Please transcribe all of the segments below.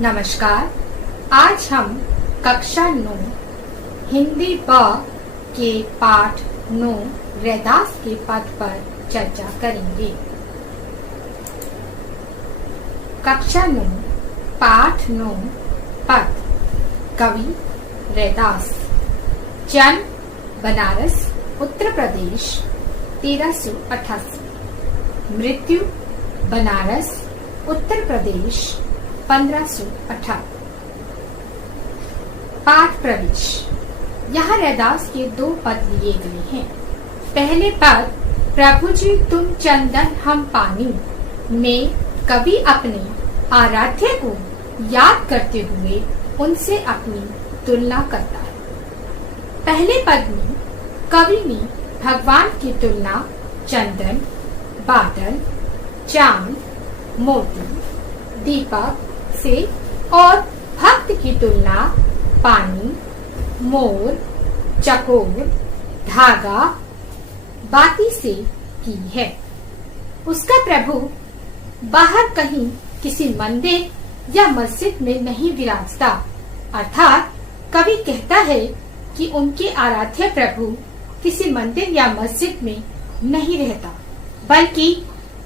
नमस्कार। आज हम कक्षा 9 हिंदी ब के पाठ 9 रैदास के पद पर चर्चा करेंगे। कक्षा 9 पाठ 9 पद। कवि रैदास। जन्म बनारस उत्तर प्रदेश 1388। मृत्यु बनारस उत्तर प्रदेश 1518। पाठ प्रवेश। यहाँ रैदास के 2 पद लिए गए हैं। पहले पद प्रभु जी तुम चंदन हम पानी में कवि अपने आराध्य को याद करते हुए उनसे अपनी तुलना करता है। पहले पद में कवि ने भगवान की तुलना चंदन, बादल, चांद, मोती, दीपक से और भक्त की तुलना पानी, मोर, चकोर, धागा, बाती से की है। उसका प्रभु बाहर कहीं किसी मंदिर या मस्जिद में नहीं विराजता, अर्थात कवि कहता है कि उनके आराध्य प्रभु किसी मंदिर या मस्जिद में नहीं रहता, बल्कि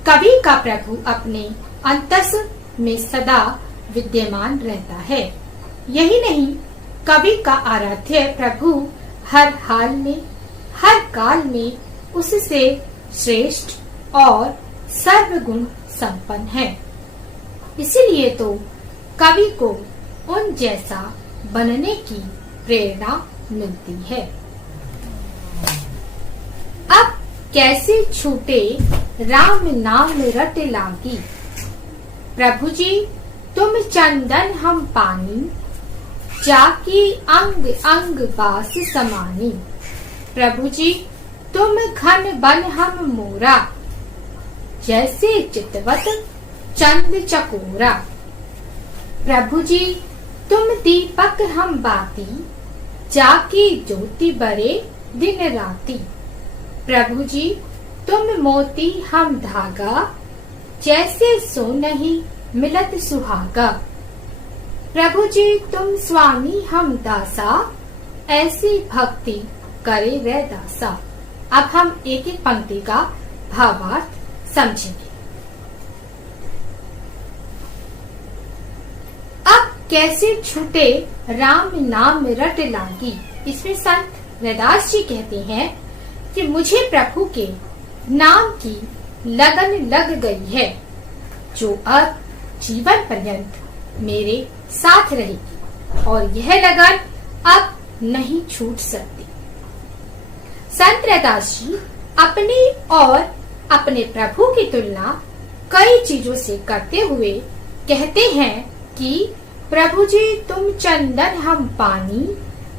कवि का प्रभु अपने अंतस में सदा विद्यमान रहता है। यही नहीं, कवि का आराध्य प्रभु हर हाल में, हर काल में उससे श्रेष्ठ और सर्वगुण संपन्न है। इसीलिए तो कवि को उन जैसा बनने की प्रेरणा मिलती है। अब कैसे छूटे राम नाम रट लागी। प्रभु जी तुम चंदन हम पानी, जाकी अंग अंग बास समानी। प्रभु जी तुम घन बन हम मोरा, जैसे चितवत चंद चकोरा। प्रभु जी तुम दीपक हम बाती, जाकी ज्योति बरे दिन राती। प्रभु जी तुम मोती हम धागा, जैसे सो नहीं मिलत सुहागा। प्रभु जी तुम स्वामी हम दासा, ऐसी भक्ति करे रैदासा। अब हम एक एक पंक्ति का भावार्थ समझेंगे। अब कैसे छूटे राम नाम रट लागी। इसमें संत रैदास जी कहते हैं कि मुझे प्रभु के नाम की लगन लग गई है, जो अब जीवन पर्यंत मेरे साथ रहेगी और यह लगन अब नहीं छूट सकती। संत रैदास जी अपनी और अपने प्रभु की तुलना कई चीजों से करते हुए कहते हैं कि प्रभु जी तुम चंदन हम पानी,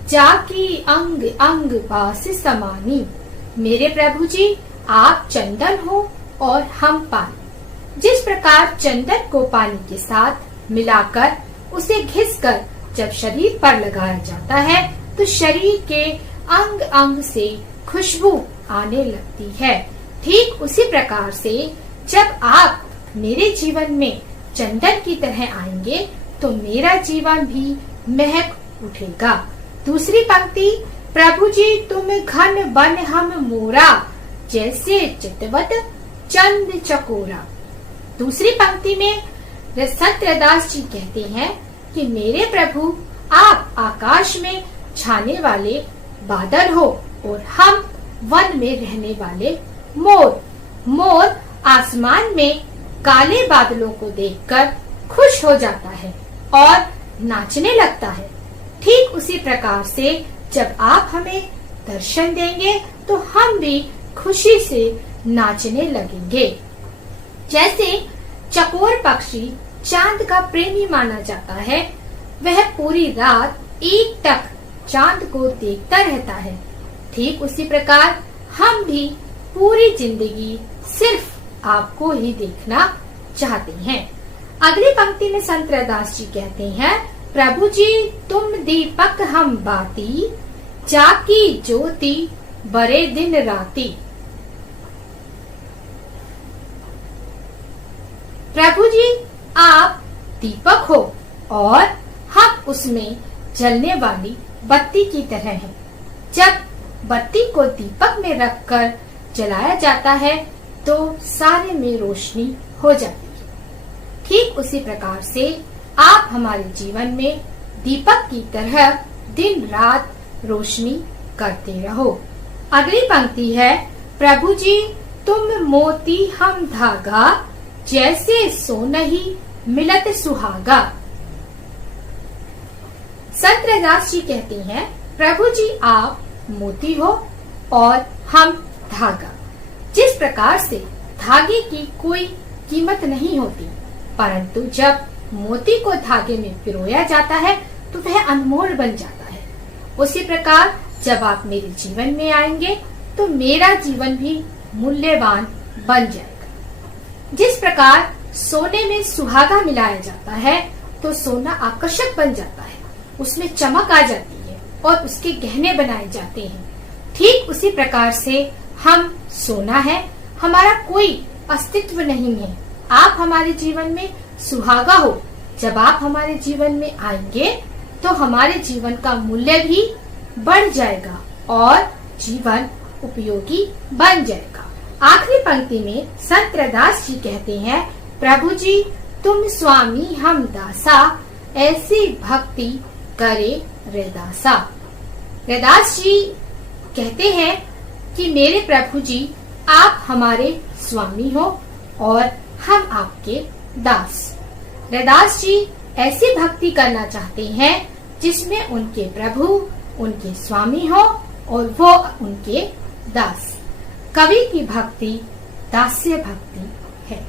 जाकी अंग अंग बास समानी। मेरे प्रभु जी आप चंदन हो और हम पानी। जिस प्रकार चंदन को पानी के साथ मिलाकर उसे घिसकर जब शरीर पर लगाया जाता है तो शरीर के अंग अंग से खुशबू आने लगती है, ठीक उसी प्रकार से जब आप मेरे जीवन में चंदन की तरह आएंगे तो मेरा जीवन भी महक उठेगा। दूसरी पंक्ति प्रभु जी तुम घन बन हम मोरा, जैसे चितवत चंद चकोरा। दूसरी पंक्ति में संत रैदास जी कहते हैं कि मेरे प्रभु आप आकाश में छाने वाले बादल हो और हम वन में रहने वाले मोर। मोर आसमान में काले बादलों को देखकर खुश हो जाता है और नाचने लगता है। ठीक उसी प्रकार से जब आप हमें दर्शन देंगे तो हम भी खुशी से नाचने लगेंगे। जैसे चकोर पक्षी चांद का प्रेमी माना जाता है, वह पूरी रात एक टक चांद को देखता रहता है, ठीक उसी प्रकार हम भी पूरी जिंदगी सिर्फ आपको ही देखना चाहते हैं। अगली पंक्ति में संत रैदास जी कहते हैं प्रभु जी तुम दीपक हम बाती, जाकी ज्योति बरे दिन राती। प्रभु जी आप दीपक हो और हम उसमें जलने वाली बत्ती की तरह हैं। जब बत्ती को दीपक में रखकर जलाया जाता है तो सारे में रोशनी हो जाती है। ठीक उसी प्रकार से आप हमारे जीवन में दीपक की तरह दिन रात रोशनी करते रहो। अगली पंक्ति है, प्रभु जी तुम मोती हम धागा, जैसे सोनही मिलत सुहागा। संत रैदास जी कहते हैं, प्रभु जी आप मोती हो और हम धागा। जिस प्रकार से धागे की कोई कीमत नहीं होती, परंतु जब मोती को धागे में पिरोया जाता है तो वह अनमोल बन जाता है, उसी प्रकार जब आप मेरे जीवन में आएंगे तो मेरा जीवन भी मूल्यवान बन जाएगा। जिस प्रकार सोने में सुहागा मिलाया जाता है तो सोना आकर्षक बन जाता है, उसमें चमक आ जाती है और उसके गहने बनाए जाते हैं। ठीक उसी प्रकार से हम सोना है, हमारा कोई अस्तित्व नहीं है। आप हमारे जीवन में सुहागा हो। जब आप हमारे जीवन में आएंगे तो हमारे जीवन का मूल्य भी बढ़ जाएगा और जीवन उपयोगी बन जाएगा। आखिरी पंक्ति में संत रैदास जी कहते हैं, प्रभु जी तुम स्वामी हम दासा, ऐसी भक्ति करे रैदासा। रैदास जी कहते हैं कि मेरे प्रभु जी आप हमारे स्वामी हो और हम आपके दास। रैदास जी ऐसी भक्ति करना चाहते हैं जिसमें उनके प्रभु उनके स्वामी हो और वो उनके दास। कवि की भक्ति दास्य भक्ति है।